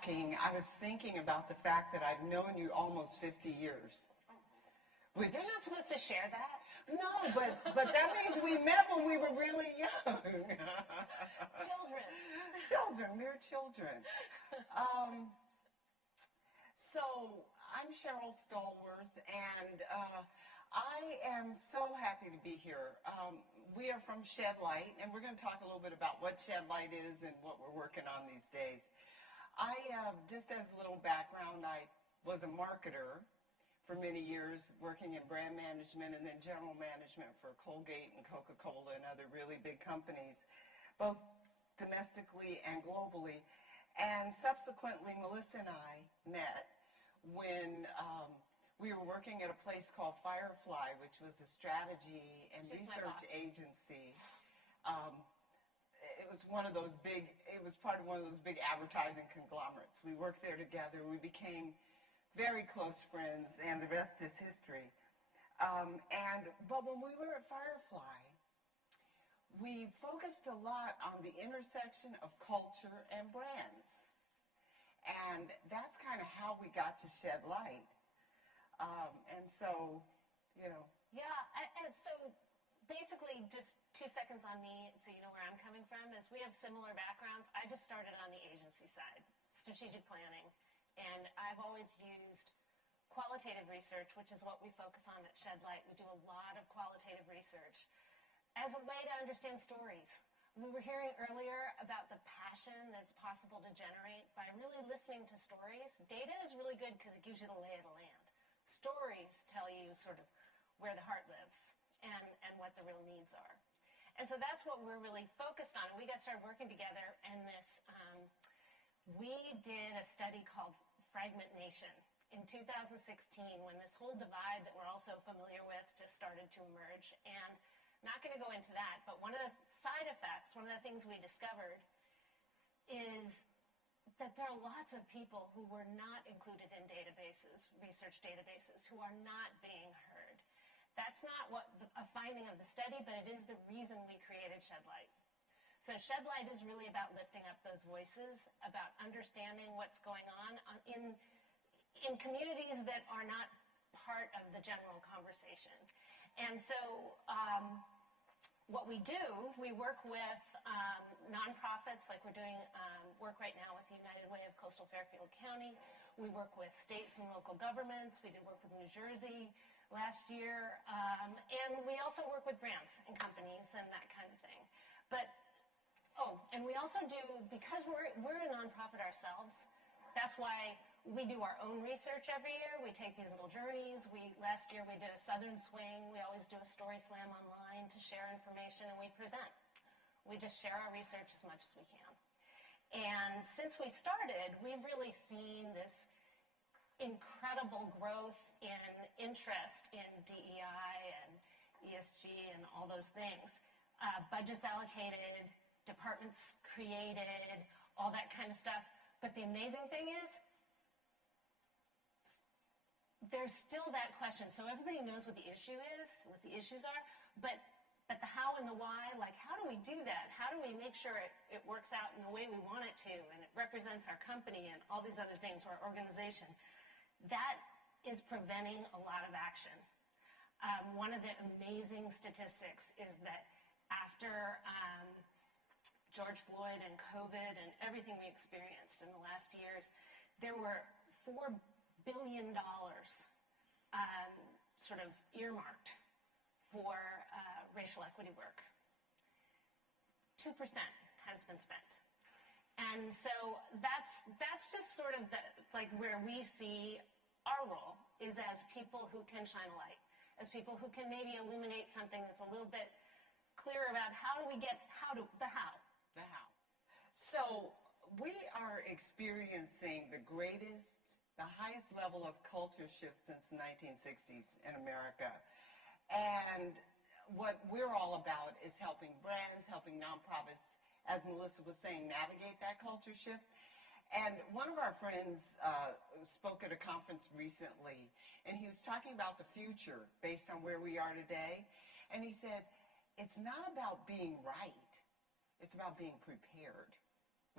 talking, I was thinking about the fact that I've known you almost 50 years. Which, you're not supposed to share that. No, but that means we met when we were really young. Children, mere children. So I'm Cheryl Stallworth, and I am so happy to be here. We are from Shed Light, and we're going to talk a little bit about what Shed Light is and what we're working on these days. Just as a little background, I was a marketer for many years, working in brand management and then general management for Colgate and Coca-Cola and other really big companies, both domestically and globally. And subsequently, Melissa and I met when we were working at a place called Firefly, which was a strategy and research agency. It was part of one of those big advertising conglomerates. We worked there together. We became very close friends, and the rest is history. But when we were at Firefly, we focused a lot on the intersection of culture and brands. And that's kind of how we got to Shed Light. And so, Yeah, and so basically just 2 seconds on me so you know where I'm coming from is we have similar backgrounds. I just started on the agency side, strategic planning. And I've always used qualitative research, which is what we focus on at Shed Light. We do a lot of qualitative research as a way to understand stories. We were hearing earlier about the passion that's possible to generate by really listening to stories. Data is really good because it gives you the lay of the land. Stories tell you sort of where the heart lives and what the real needs are. And so that's what we're really focused on. And we got started working together, and we did a study called Fragment Nation in 2016 when this whole divide that we're all so familiar with just started to emerge. And not going to go into that, but one of the side effects, one of the things we discovered is that there are lots of people who were not included in databases, research databases, who are not being heard. That's not a finding of the study, but it is the reason we created Shed Light. So Shed Light is really about lifting up those voices, about understanding what's going on in communities that are not part of the general conversation. And so what we do, we work with nonprofits, like we're doing work right now with the United Way of Coastal Fairfield County. We work with states and local governments. We did work with New Jersey last year. And we also work with brands and companies and that kind of thing. And we also do, because we're a nonprofit ourselves, that's why we do our own research every year. We take these little journeys. Last year we did a Southern Swing. We always do a story slam online to share information, and we present. We just share our research as much as we can. And since we started, we've really seen this incredible growth in interest in DEI and ESG and all those things. Budgets allocated, departments created, all that kind of stuff. But the amazing thing is, there's still that question. So everybody knows what the issue is, what the issues are, but the how and the why, like how do we do that? How do we make sure it works out in the way we want it to, and it represents our company and all these other things, or our organization? That is preventing a lot of action. One of the amazing statistics is that after George Floyd and COVID and everything we experienced in the last years, there were $4 billion sort of earmarked for racial equity work. 2% has been spent. And so that's just sort of where we see our role is as people who can shine a light, as people who can maybe illuminate something that's a little bit clearer about how do we get the how. The how. So we are experiencing the highest level of culture shift since the 1960s in America. And what we're all about is helping brands, helping nonprofits, as Melissa was saying, navigate that culture shift. And one of our friends spoke at a conference recently, and he was talking about the future based on where we are today. And he said, it's not about being right. It's about being prepared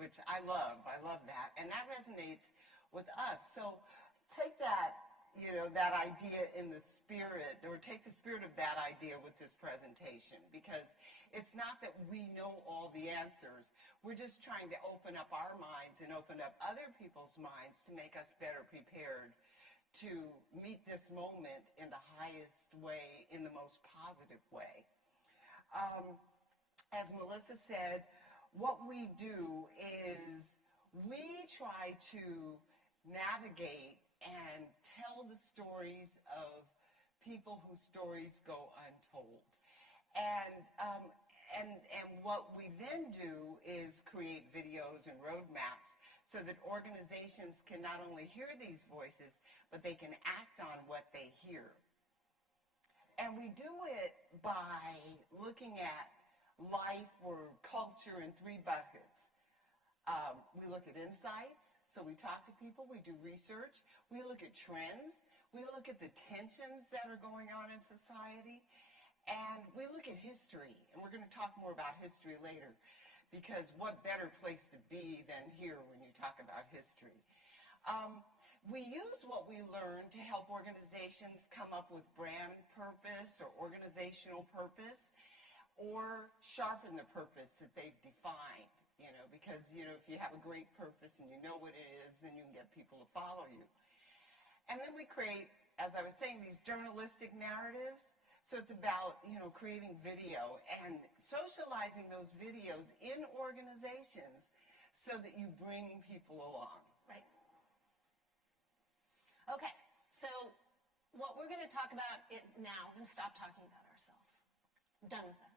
which I love. I love that. And that resonates with us. So take that, that idea in the spirit, or take the spirit of that idea with this presentation, because it's not that we know all the answers. We're just trying to open up our minds and open up other people's minds to make us better prepared to meet this moment in the highest way, in the most positive way. As Melissa said, what we do is we try to navigate and tell the stories of people whose stories go untold. And what we then do is create videos and roadmaps so that organizations can not only hear these voices, but they can act on what they hear. And we do it by looking at life or culture in 3 buckets. We look at insights, so we talk to people, we do research, we look at trends, we look at the tensions that are going on in society, and we look at history. And we're going to talk more about history later, because what better place to be than here when you talk about history. We use what we learn to help organizations come up with brand purpose or organizational purpose, or sharpen the purpose that they've defined, because, if you have a great purpose and you know what it is, then you can get people to follow you. And then we create, as I was saying, these journalistic narratives. So it's about, creating video and socializing those videos in organizations so that you bring people along. Right. Okay, so what we're going to talk about now, we're going to stop talking about ourselves. I'm done with that.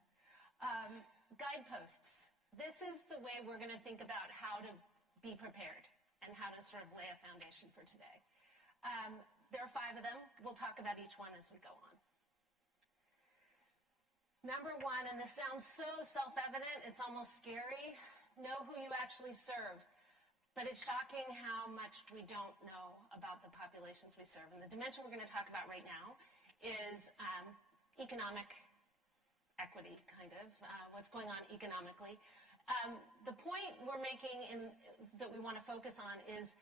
Guideposts. This is the way we're going to think about how to be prepared and how to sort of lay a foundation for today. There are 5 of them. We'll talk about each one as we go on. Number 1, and this sounds so self-evident, it's almost scary, know who you actually serve. But it's shocking how much we don't know about the populations we serve. And the dimension we're going to talk about right now is economic equity, kind of, what's going on economically. The point we're making that we want to focus on is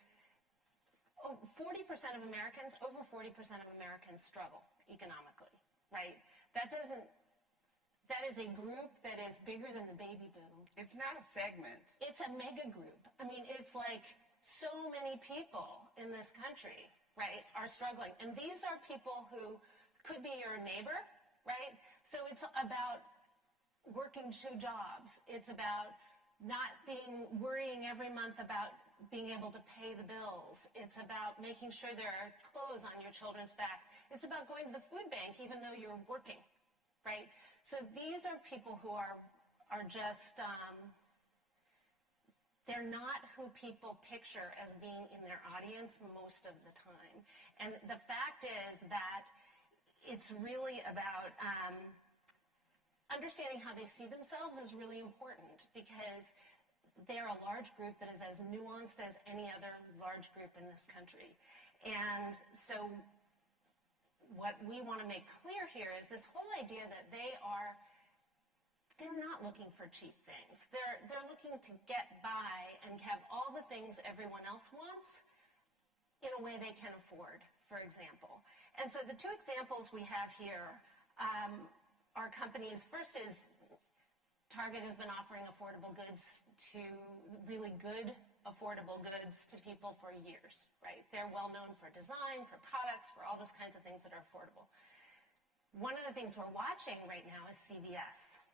40% of Americans, over 40% of Americans struggle economically, right? That is a group that is bigger than the baby boom. It's not a segment. It's a mega group. I mean, it's like so many people in this country, right, are struggling. And these are people who could be your neighbor, right? So it's about working 2 jobs. It's about not worrying every month about being able to pay the bills. It's about making sure there are clothes on your children's backs. It's about going to the food bank even though you're working, right? So these are people who are just, they're not who people picture as being in their audience most of the time. And the fact is that it's really about understanding how they see themselves is really important, because they're a large group that is as nuanced as any other large group in this country. And so what we want to make clear here is this whole idea that they're not looking for cheap things. They're looking to get by and have all the things everyone else wants in a way they can afford, for example. And so the 2 examples we have here are companies. First is Target has been offering affordable goods to really good affordable goods to people for years, right? They're well known for design, for products, for all those kinds of things that are affordable. One of the things we're watching right now is CVS.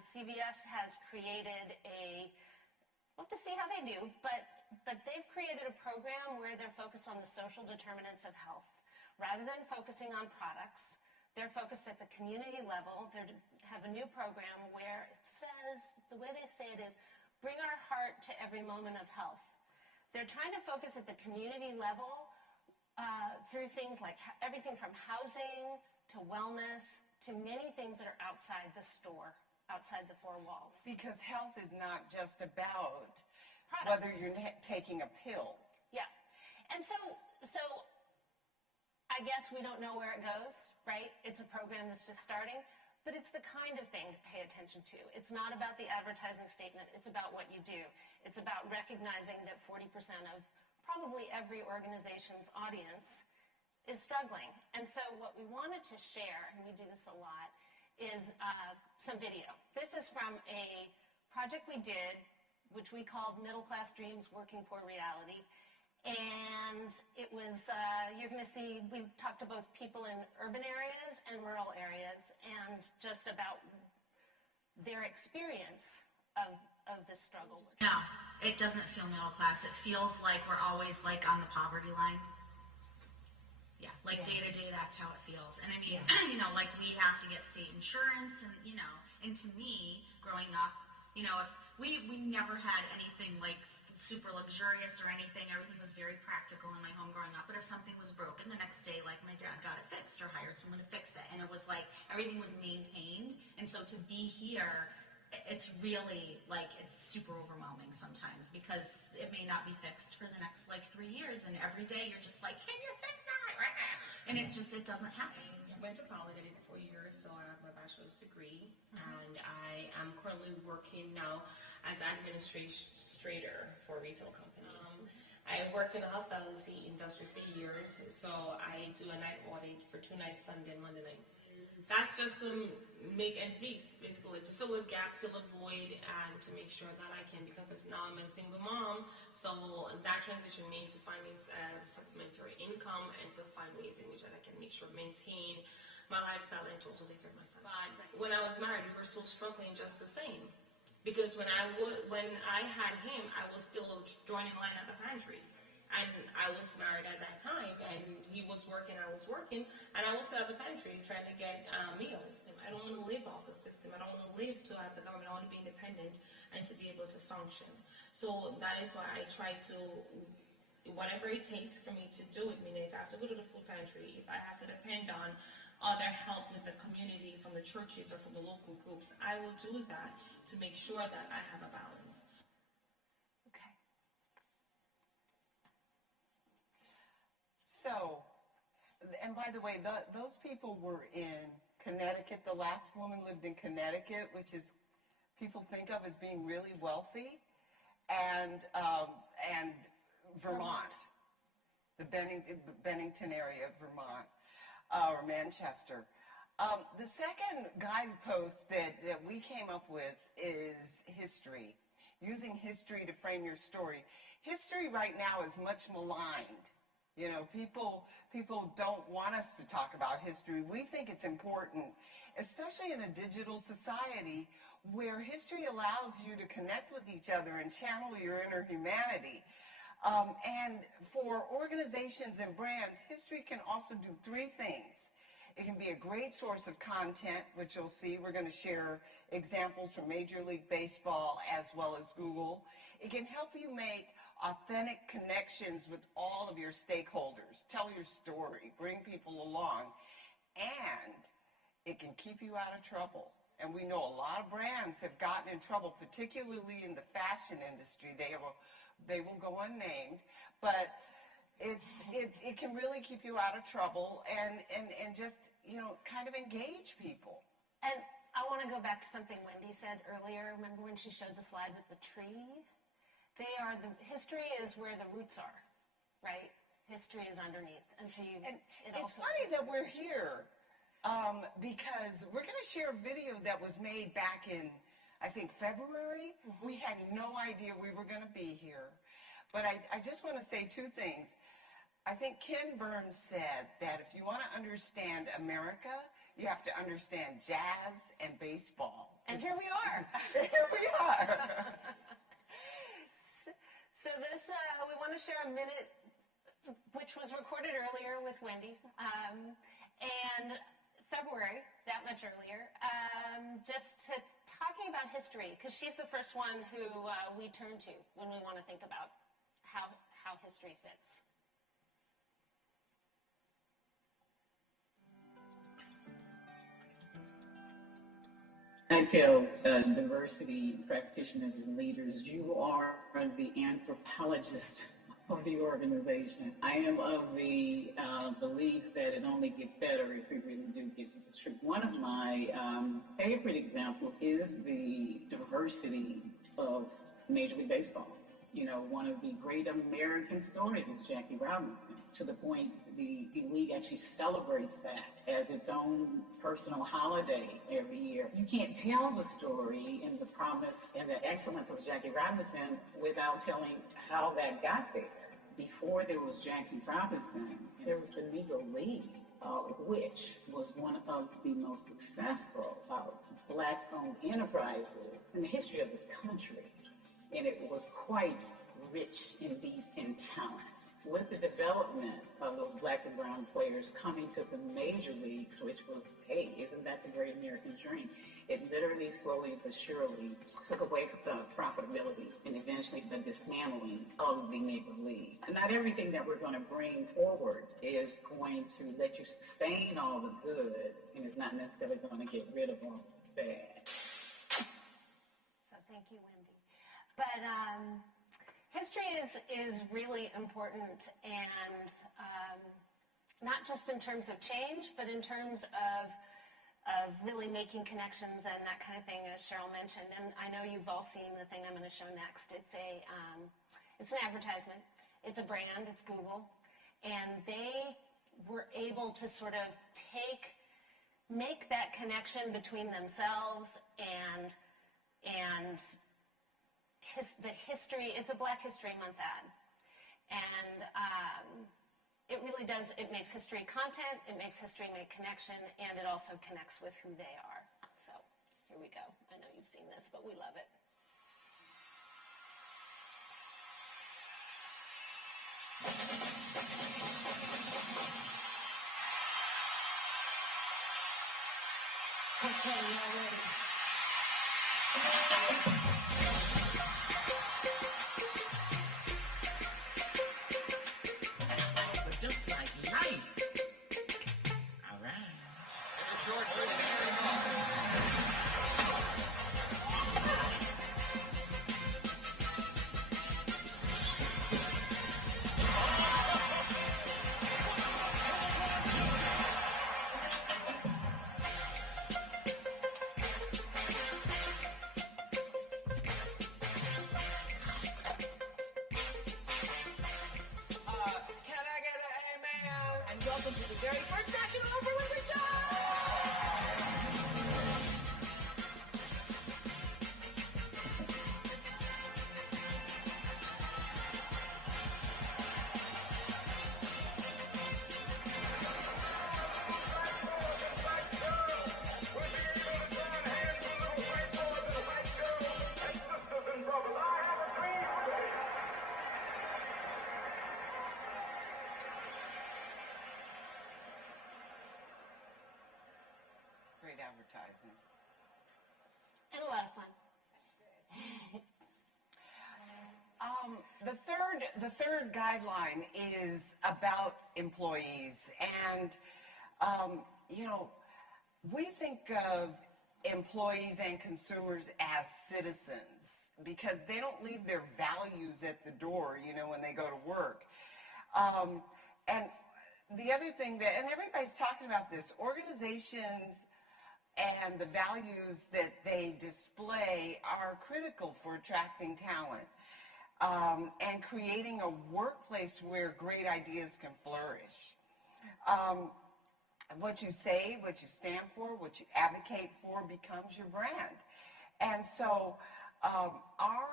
CVS has created we'll have to see how they do, but they've created a program where they're focused on the social determinants of health. Rather than focusing on products, they're focused at the community level. They have a new program where it says, the way they say it is, bring our heart to every moment of health. They're trying to focus at the community level through things like everything from housing to wellness to many things that are outside the store, outside the 4 walls. Because health is not just about products. Whether you're taking a pill. Yeah. And so I guess we don't know where it goes, right? It's a program that's just starting. but it's the kind of thing to pay attention to. It's not about the advertising statement, it's about what you do. It's about recognizing that 40% of probably every organization's audience is struggling. And so what we wanted to share, and we do this a lot, is some video. This is from a project we did, which we called Middle Class Dreams, Working Poor Reality. And it was, you're going to see, we talked to both people in urban areas and rural areas, and just about their experience of this struggle. No, it doesn't feel middle class. It feels like we're always like on the poverty line. Yeah, like day to day, that's how it feels. And I mean, you know, like we have to get state insurance, and you know, and to me, growing up, you know, if we never had anything like super luxurious or anything. Everything was very practical in my home growing up. But if something was broken the next day, like my dad got it fixed or hired someone to fix it. And it was like everything was maintained. And so to be here, it's really like it's super overwhelming sometimes because it may not be fixed for the next like 3 years. And every day you're just like, can you fix that? And it doesn't happen. I went to college. I did 4 years, so I have my bachelor's degree. And I am currently working now as administrator for a retail company. I worked in the hospitality industry for years, so I do a night audit for 2 nights, Sunday and Monday nights. That's just to make ends meet, basically, to fill a gap, fill a void, and to make sure that I can, because now I'm a single mom, so that transition means to finding supplementary income and to find ways in which I can make sure maintain my lifestyle and to also take care of my son. But when I was married, we were still struggling just the same. Because when I had him, I was still drawing in line at the pantry. And I was married at that time, and he was working, I was working, and I was still at the pantry trying to get meals. I don't want to live off the system. I don't want to live to have the government. I want to be independent and to be able to function. So that is why I try to, whatever it takes for me to do it, meaning if I have to go to the food pantry, if I have to depend on other help with the community from the churches or from the local groups, I will do that to make sure that I have a balance. Okay. So, and by the way, those people were in Connecticut. The last woman lived in Connecticut, which is people think of as being really wealthy, and Vermont, the Bennington area of Vermont, or Manchester. The second guide post that we came up with is history, using history to frame your story. History right now is much maligned. You know, people don't want us to talk about history. We think it's important, especially in a digital society where history allows you to connect with each other and channel your inner humanity. And for organizations and brands, history can also do 3 things. It can be a great source of content, which you'll see. We're going to share examples from Major League Baseball as well as Google. It can help you make authentic connections with all of your stakeholders. Tell your story, bring people along, and it can keep you out of trouble. And we know a lot of brands have gotten in trouble, particularly in the fashion industry. They will go unnamed, but it can really keep you out of trouble and just, you know, kind of engage people. And I want to go back to something Wendy said earlier. Remember when she showed the slide with the tree? History is where the roots are, right? History is underneath. And so it's funny that we're here because we're going to share a video that was made back in, I think, February. Mm-hmm. We had no idea we were going to be here. But I just want to say 2 things. I think Ken Burns said that if you want to understand America, you have to understand jazz and baseball. And here we are. Here we are. So this, we want to share a minute, which was recorded earlier with Wendy, and February, that much earlier, just talking about history, because she's the first one who we turn to when we want to think about how history fits. I tell diversity practitioners and leaders, you are the anthropologist of the organization. I am of the belief that it only gets better if we really do get to the truth. One of my favorite examples is the diversity of Major League Baseball. You know, one of the great American stories is Jackie Robinson, to the point the league actually celebrates that as its own personal holiday every year. You can't tell the story and the promise and the excellence of Jackie Robinson without telling how that got there. Before there was Jackie Robinson, there was the Negro League, which was one of the most successful Black-owned enterprises in the history of this country. And it was quite rich and deep in talent. With the development of those Black and brown players coming to the major leagues, which was, hey, isn't that the great American dream? It literally, slowly but surely, took away the profitability and eventually the dismantling of the Negro League. And not everything that we're going to bring forward is going to let you sustain all the good, and it's not necessarily going to get rid of all the bad. So thank you, Wendy. But history is really important, and not just in terms of change, but in terms of really making connections and that kind of thing, as Cheryl mentioned. And I know you've all seen the thing I'm going to show next. It's an advertisement. It's a brand. It's Google, and they were able to sort of make that connection between themselves and the history. It's a Black History Month ad, and it really does. It makes history content, it makes history make connection, and it also connects with who they are. So here we go. I know you've seen this, but we love it. That's right, we are ready. Just like life. All right. Short for the welcome to the very first National Oprah Winfrey Show! Great advertising. And a lot of fun. The third guideline is about employees, and you know, we think of employees and consumers as citizens because they don't leave their values at the door, you know, when they go to work. And the other thing that, and everybody's talking about this, organizations and the values that they display are critical for attracting talent and creating a workplace where great ideas can flourish. What you say, what you stand for, what you advocate for becomes your brand. And so our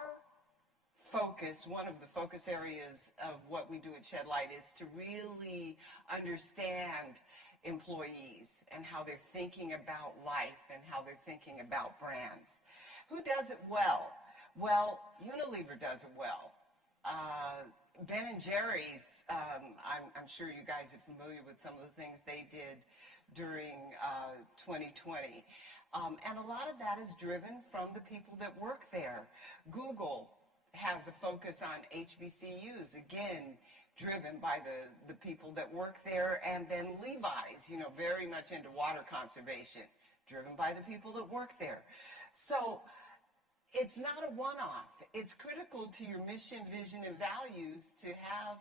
focus, one of the focus areas of what we do at Shed Light is to really understand employees and how they're thinking about life and how they're thinking about brands. Who does it well? Well, Unilever does it well. Ben and Jerry's, I'm sure you guys are familiar with some of the things they did during 2020. And a lot of that is driven from the people that work there. Google has a focus on HBCUs, again, driven by the people that work there. And then Levi's, you know, very much into water conservation, driven by the people that work there. So it's not a one-off. It's critical to your mission, vision, and values to have,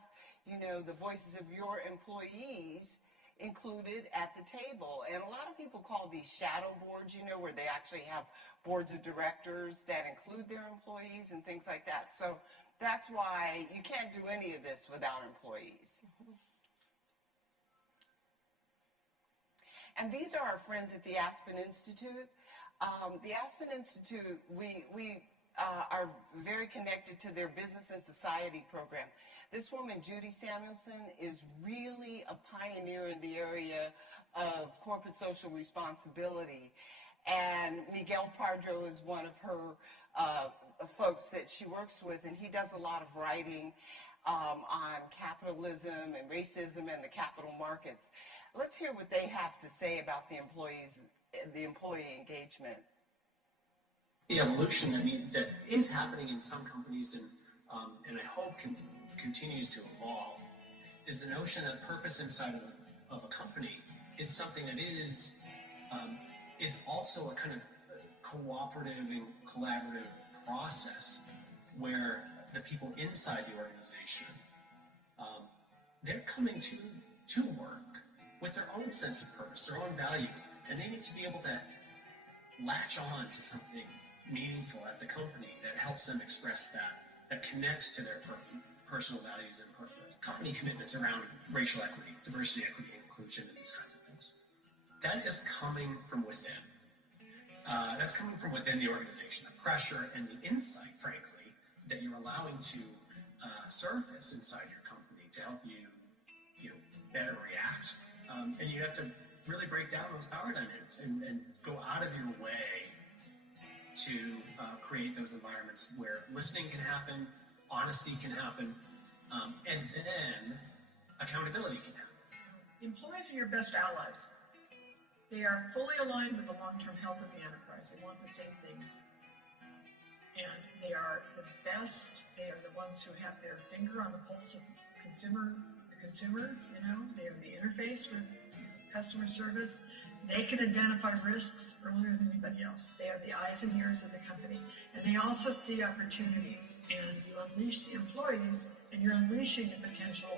the voices of your employees included at the table. And a lot of people call these shadow boards, where they actually have boards of directors that include their employees and things like that. So that's why you can't do any of this without employees. And these are our friends at the Aspen Institute. The Aspen Institute, we are very connected to their business and society program. This woman, Judy Samuelson, is really a pioneer in the area of corporate social responsibility. And Miguel Pardro is one of her folks that she works with, and he does a lot of writing on capitalism and racism and the capital markets. Let's hear what they have to say about the employee engagement. The evolution that is happening in some companies and I hope continues to evolve is the notion that purpose inside of a company is something that is also a kind of cooperative and collaborative process where the people inside the organization, they're coming to work with their own sense of purpose, their own values, and they need to be able to latch on to something meaningful at the company that helps them express that connects to their personal values and purpose. Company commitments around racial equity, diversity, equity, and inclusion, and these kinds of things. That is coming from within. That's coming from within the organization. The pressure and the insight, frankly, that you're allowing to surface inside your company to help you better react. And you have to really break down those power dynamics and go out of your way to create those environments where listening can happen, honesty can happen, and then accountability can happen. Employees are your best allies. They are fully aligned with the long-term health of the enterprise. They want the same things. And they are the best. They are the ones who have their finger on the pulse of the consumer, they are the interface with customer service. They can identify risks earlier than anybody else. They are the eyes and ears of the company. And they also see opportunities. And you unleash the employees, and you're unleashing the potential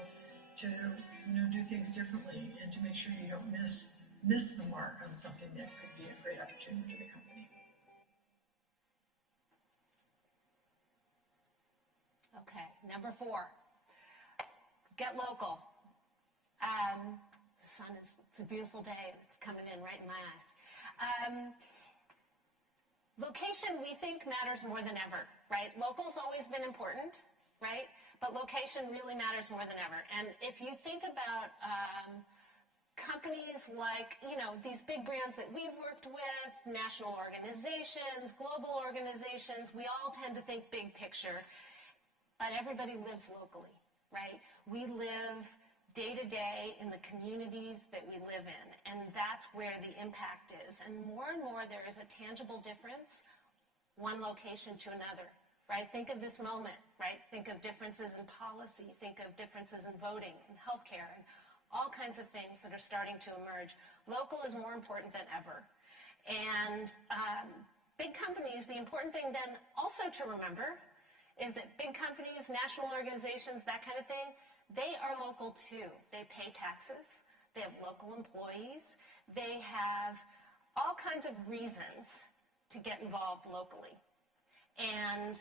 to do things differently and to make sure you don't miss the mark on something that could be a great opportunity for the company. Okay, number 4, get local. The sun it's a beautiful day. It's coming in right in my eyes. Location, we think, matters more than ever, right? Local's always been important, right? But location really matters more than ever. And if you think about companies like, these big brands that we've worked with, national organizations, global organizations, we all tend to think big picture, but everybody lives locally, right? We live day to day in the communities that we live in, and that's where the impact is. And more there is a tangible difference one location to another, right? Think of this moment, right? Think of differences in policy, think of differences in voting and healthcare and all kinds of things that are starting to emerge. Local is more important than ever. And big companies, the important thing then also to remember is that big companies, national organizations, that kind of thing, they are local too. They pay taxes, they have local employees, they have all kinds of reasons to get involved locally. And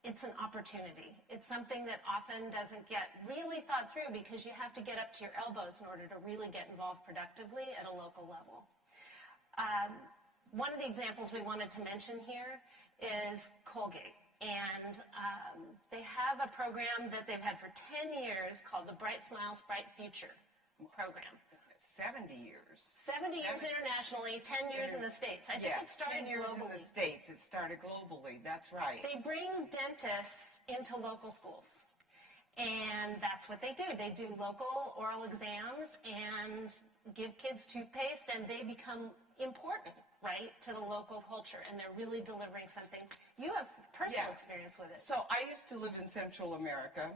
it's an opportunity. It's something that often doesn't get really thought through because you have to get up to your elbows in order to really get involved productively at a local level. One of the examples we wanted to mention here is Colgate. And they have a program that they've had for 10 years called the Bright Smiles, Bright Future program. 70 years. 70 years internationally, 10 years in the States. I think it started 10 years globally. in the States. It started globally. That's right. They bring dentists into local schools. And that's what they do. They do local oral exams and give kids toothpaste, and they become important, right, to the local culture. And they're really delivering something. You have personal experience with it. So I used to live in Central America,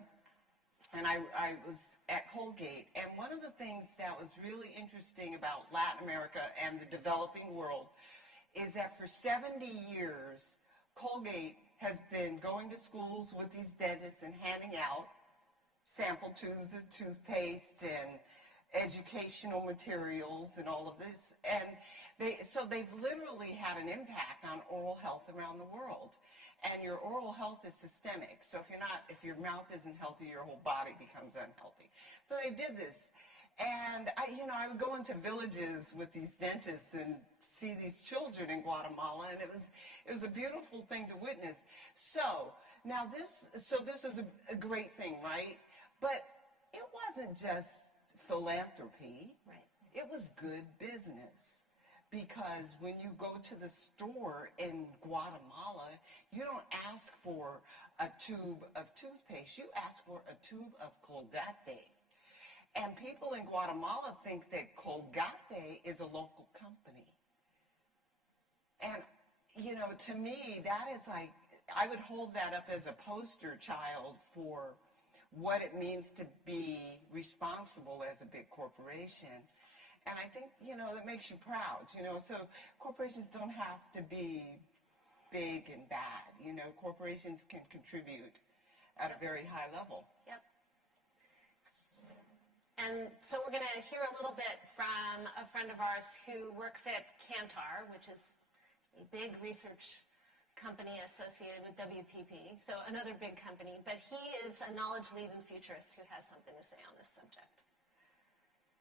and I was at Colgate. And one of the things that was really interesting about Latin America and the developing world is that for 70 years, Colgate has been going to schools with these dentists and handing out sample tubes of toothpaste and educational materials and all of this. And they've literally had an impact on oral health around the world. And your oral health is systemic. So if your mouth isn't healthy, your whole body becomes unhealthy. So they did this. And I would go into villages with these dentists and see these children in Guatemala, and it was a beautiful thing to witness. So now this is a great thing, right? But it wasn't just philanthropy. Right. It was good business. Because when you go to the store in Guatemala, you don't ask for a tube of toothpaste. You ask for a tube of Colgate. And people in Guatemala think that Colgate is a local company. And, to me, that is like, I would hold that up as a poster child for what it means to be responsible as a big corporation. And I think, that makes you proud, So corporations don't have to be big and bad. Corporations can contribute at a very high level. Yep. And so we're going to hear a little bit from a friend of ours who works at Kantar, which is a big research company associated with WPP, so another big company. But he is a knowledge lead and futurist who has something to say on this subject.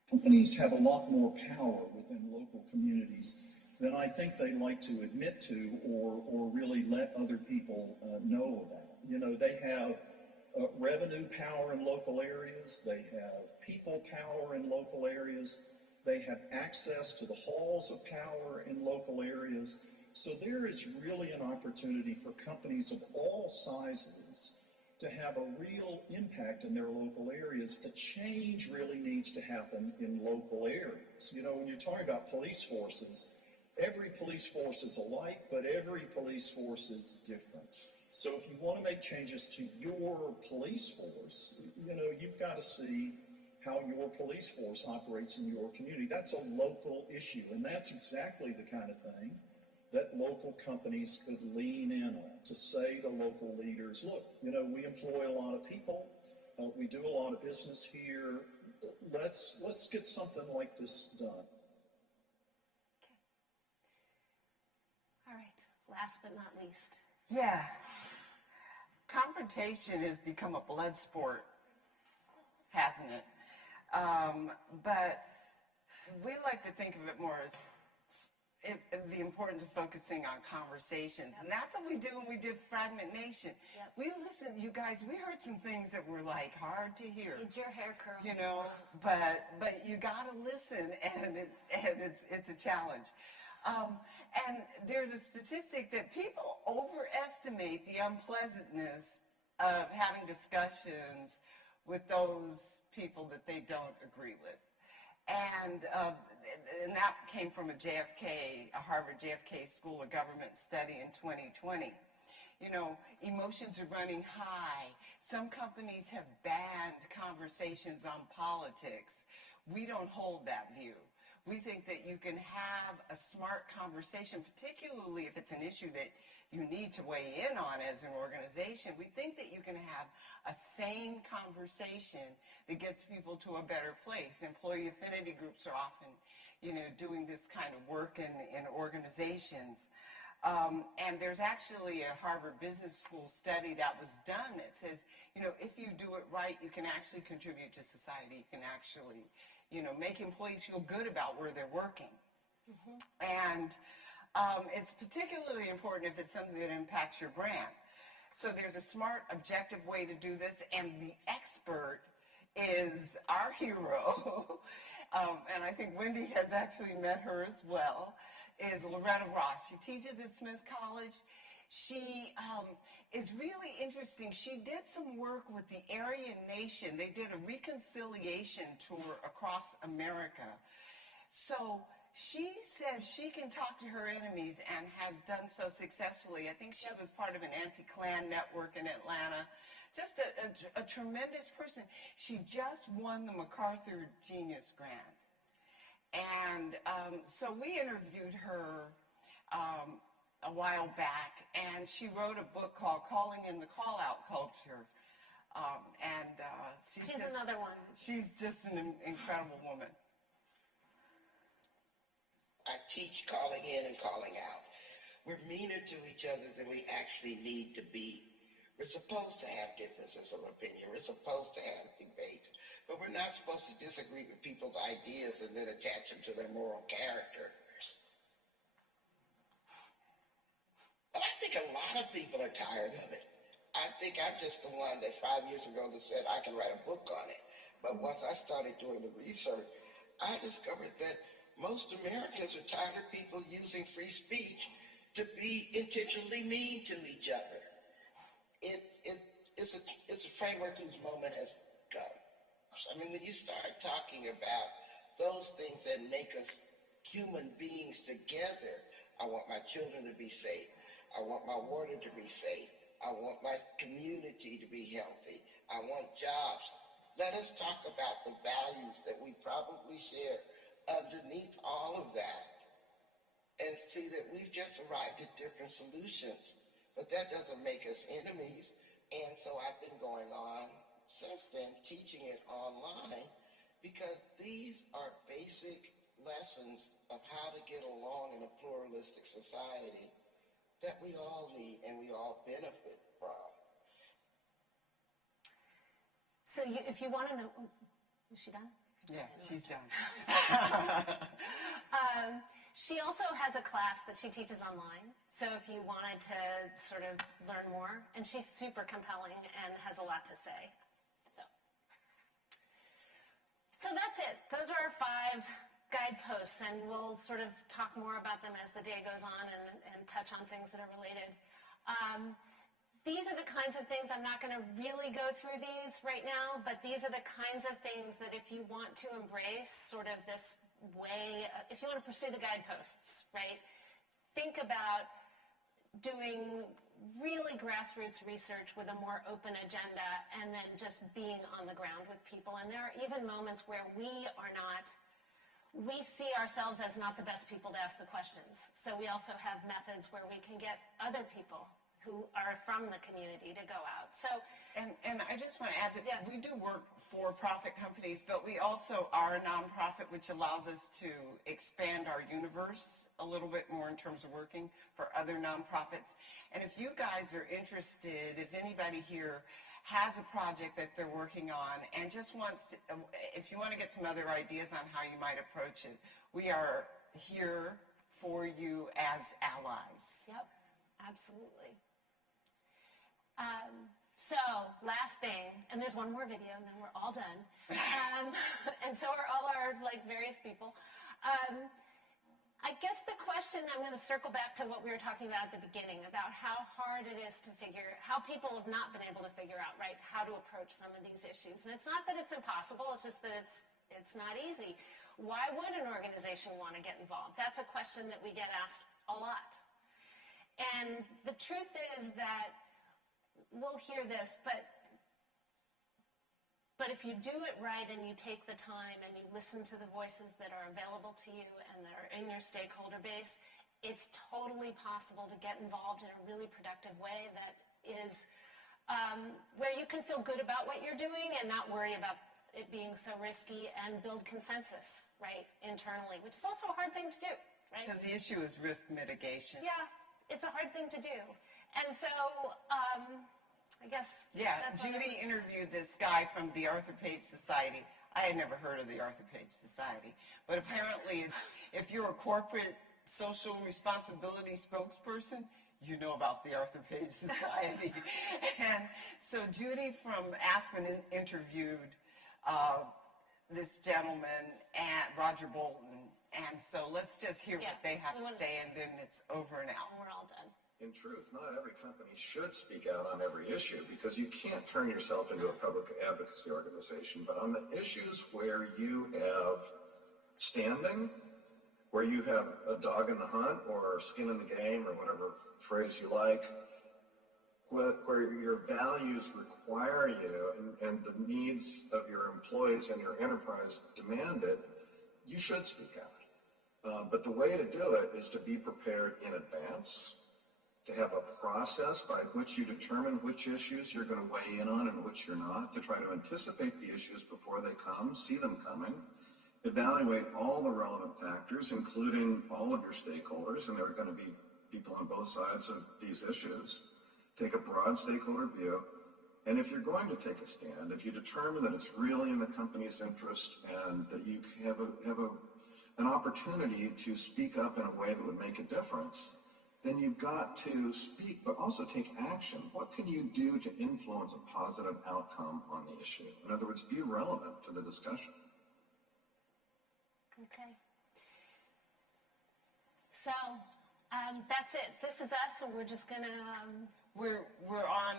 Companies have a lot more power within local communities than I think they like to admit to or really let other people know about. They have revenue power in local areas, they have people power in local areas, they have access to the halls of power in local areas. So there is really an opportunity for companies of all sizes to have a real impact in their local areas. The change really needs to happen in local areas. When you're talking about police forces, every police force is alike, but every police force is different. So if you want to make changes to your police force, you've got to see how your police force operates in your community. That's a local issue, and that's exactly the kind of thing that local companies could lean in on, to say to local leaders, look, we employ a lot of people, we do a lot of business here, let's get something like this done. Okay. All right, last but not least. Yeah. Confrontation has become a blood sport, hasn't it? But we like to think of it more as the importance of focusing on conversations. Yep. And that's what we did when we did Fragment Nation. Yep. We listened, you guys, we heard some things that were like hard to hear. Did your hair curl? But you got to listen, and it's a challenge. And there's a statistic that people overestimate the unpleasantness of having discussions with those people that they don't agree with. And that came from a Harvard JFK School of Government study in 2020. Emotions are running high. Some companies have banned conversations on politics. We don't hold that view. We think that you can have a smart conversation, particularly if it's an issue that you need to weigh in on as an organization. We think that you can have a sane conversation that gets people to a better place. Employee affinity groups are often, doing this kind of work in organizations. And there's actually a Harvard Business School study that was done that says, if you do it right, you can actually contribute to society. You can actually make employees feel good about where they're working. Mm-hmm. And it's particularly important if it's something that impacts your brand. So there's a smart, objective way to do this, and the expert is our hero, and I think Wendy has actually met her as well, is Loretta Ross. She teaches at Smith College. She is really interesting. She did some work with the Aryan Nation. They did a reconciliation tour across America. So she says she can talk to her enemies and has done so successfully. I think she was part of an anti-Klan network in Atlanta. Just a tremendous person. She just won the MacArthur Genius Grant. And so we interviewed her a while back, and she wrote a book called Calling in the Call-Out Culture. She's another one. She's just an incredible woman. I teach calling in and calling out. We're meaner to each other than we actually need to be. We're supposed to have differences of opinion. We're supposed to have debates, but we're not supposed to disagree with people's ideas and then attach them to their moral character. But I think a lot of people are tired of it. I think I'm just the one that 5 years ago that said I can write a book on it. But once I started doing the research, I discovered that most Americans are tired of people using free speech to be intentionally mean to each other. It's a framework whose moment has come. I mean, when you start talking about those things that make us human beings together, I want my children to be safe. I want my water to be safe. I want my community to be healthy. I want jobs. Let us talk about the values that we probably share underneath all of that and see that we've just arrived at different solutions. But that doesn't make us enemies. And so I've been going on since then, teaching it online, because these are basic lessons of how to get along in a pluralistic society that we all need and we all benefit from. So if you want to know, is she done? Yeah, she's done. She also has a class that she teaches online. So if you wanted to sort of learn more, and she's super compelling and has a lot to say. So that's it. Those are our 5 guideposts, and we'll sort of talk more about them as the day goes on and touch on things that are related. These are the kinds of things, I'm not going to really go through these right now, but these are the kinds of things that if you want to embrace sort of this way, if you want to pursue the guideposts, right, think about doing really grassroots research with a more open agenda and then just being on the ground with people. And there are even moments where we see ourselves as not the best people to ask the questions. So we also have methods where we can get other people who are from the community to go out. So, and I just want to add that we do work for profit companies, but we also are a nonprofit, which allows us to expand our universe a little bit more in terms of working for other nonprofits. And if you guys are interested, if anybody here has a project that they're working on and just wants to, if you want to get some other ideas on how you might approach it, we are here for you as allies. Yep, absolutely. So last thing, and there's one more video and then we're all done. And so are all our various people. I guess the question, I'm going to circle back to what we were talking about at the beginning about how hard it is to how people have not been able to figure out, right, how to approach some of these issues. And it's not that it's impossible, it's just that it's not easy. Why would an organization want to get involved? That's a question that we get asked a lot. And the truth is that we'll hear this, but if you do it right and you take the time and you listen to the voices that are available to you and that are in your stakeholder base, it's totally possible to get involved in a really productive way that is where you can feel good about what you're doing and not worry about it being so risky, and build consensus, right, internally, which is also a hard thing to do, right? Because the issue is risk mitigation. Yeah, it's a hard thing to do. And so, I guess. Yeah, Judy interviewed this guy from the Arthur Page Society. I had never heard of the Arthur Page Society, but apparently if you're a corporate social responsibility spokesperson, you know about the Arthur Page Society. And so Judy from Aspen interviewed this gentleman, Roger Bolton. And so let's just hear what they have to say, and then it's over and out. And we're all done. In truth, not every company should speak out on every issue, because you can't turn yourself into a public advocacy organization. But on the issues where you have standing, where you have a dog in the hunt or skin in the game or whatever phrase you like, where your values require you and the needs of your employees and your enterprise demand it, you should speak out. But the way to do it is to be prepared in advance to have a process by which you determine which issues you're going to weigh in on and which you're not, to try to anticipate the issues before they come, see them coming, evaluate all the relevant factors, including all of your stakeholders, and there are going to be people on both sides of these issues, take a broad stakeholder view, and if you're going to take a stand, if you determine that it's really in the company's interest and that you have an opportunity to speak up in a way that would make a difference, then you've got to speak, but also take action. What can you do to influence a positive outcome on the issue? In other words, be relevant to the discussion. Okay. So that's it. This is us, and we're just gonna. We're on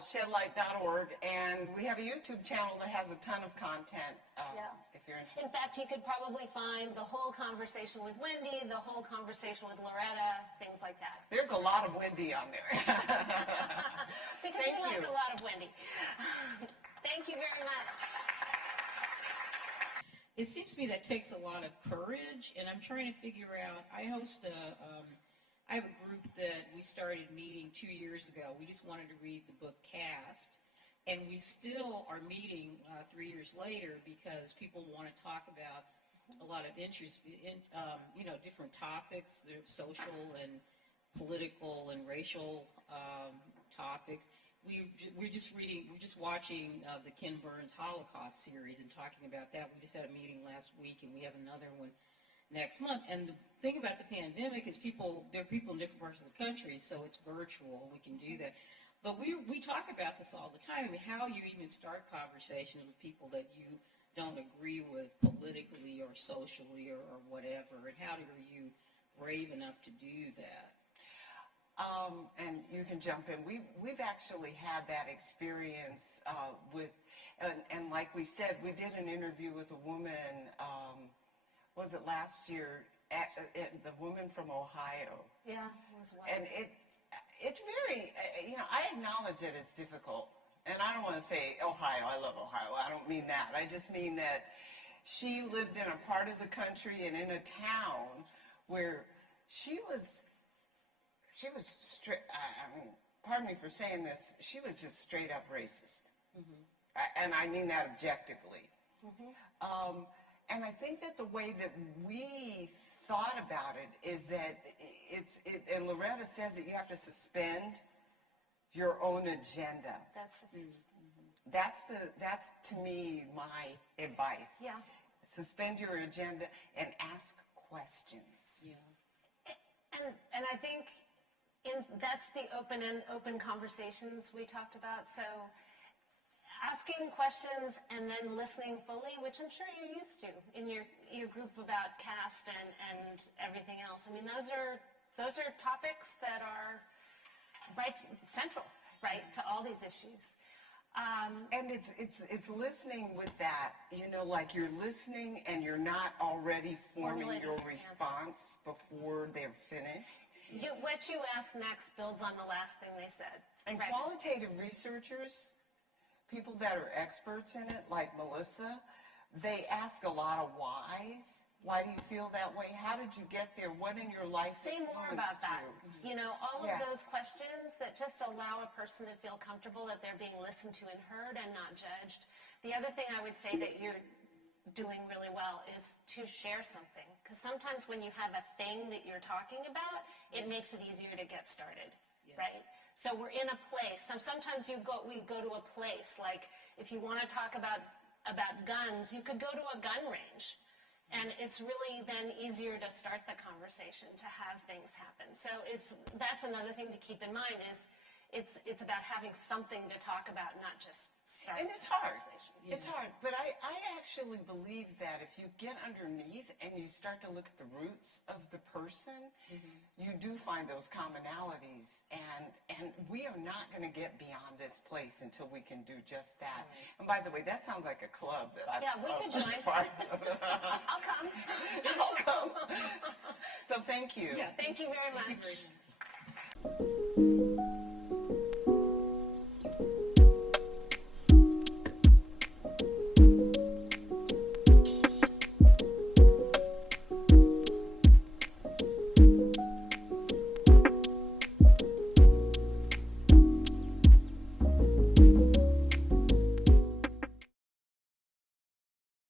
shedlight.org, and we have a YouTube channel that has a ton of content. If you're interested. In fact, you could probably find the whole conversation with Wendy, the whole conversation with Loretta, things like that. There's a lot of Wendy on there. Because Thank we like you. a lot of Wendy. Thank you very much. It seems to me that takes a lot of courage, and I'm trying to figure out, I have a group that we started meeting 2 years ago. We just wanted to read the book Cast, and we still are meeting 3 years later because people want to talk about a lot of interest in, different topics, social and political and racial topics. We're just watching the Ken Burns Holocaust series and talking about that. We just had a meeting last week, and we have another one next month. And the thing about the pandemic is there are people in different parts of the country, so it's virtual. We can do that. But we talk about this all the time. I mean, how you even start conversations with people that you don't agree with politically or socially or whatever, and how are you brave enough to do that? And you can jump in. We've actually had that experience and like we said, we did an interview with a woman, was it last year, the woman from Ohio. Yeah, it was one. And it's very, I acknowledge that it's difficult. And I don't want to say Ohio, I love Ohio. I don't mean that. I just mean that she lived in a part of the country and in a town where she was straight, pardon me for saying this, she was just straight up racist. Mm-hmm. And I mean that objectively. Mm-hmm. And I think that the way that we thought about it is that and Loretta says that you have to suspend your own agenda. That's the first. That's to me my advice. Yeah. Suspend your agenda and ask questions. Yeah. And I think that's the open conversations we talked about. So asking questions and then listening fully, which I'm sure you're used to in your group about caste and everything else. I mean, those are topics that are right central, right, to all these issues. And it's listening with that, like you're listening and you're not already forming your response before they're finished. What you ask next builds on the last thing they said. And right. Qualitative researchers, people that are experts in it, like Melissa, they ask a lot of whys. Why do you feel that way? How did you get there? What in your life Say more about that. You? All of those questions that just allow a person to feel comfortable that they're being listened to and heard and not judged. The other thing I would say that you're doing really well is to share something. Because sometimes when you have a thing that you're talking about, it makes it easier to get started, right? So we're in a place. Sometimes we go to a place, like if you want to talk about guns, you could go to a gun range. And it's really then easier to start the conversation, to have things happen. So that's another thing to keep in mind is it's about having something to talk about, not just start. And it's hard. It's hard. But I actually believe that if you get underneath and you start to look at the roots of the person, you do find those commonalities. And we are not going to get beyond this place until we can do just that. Right. And by the way, that sounds like a club that we could join. I'll come. I'll come. So thank you. Yeah, thank you very much.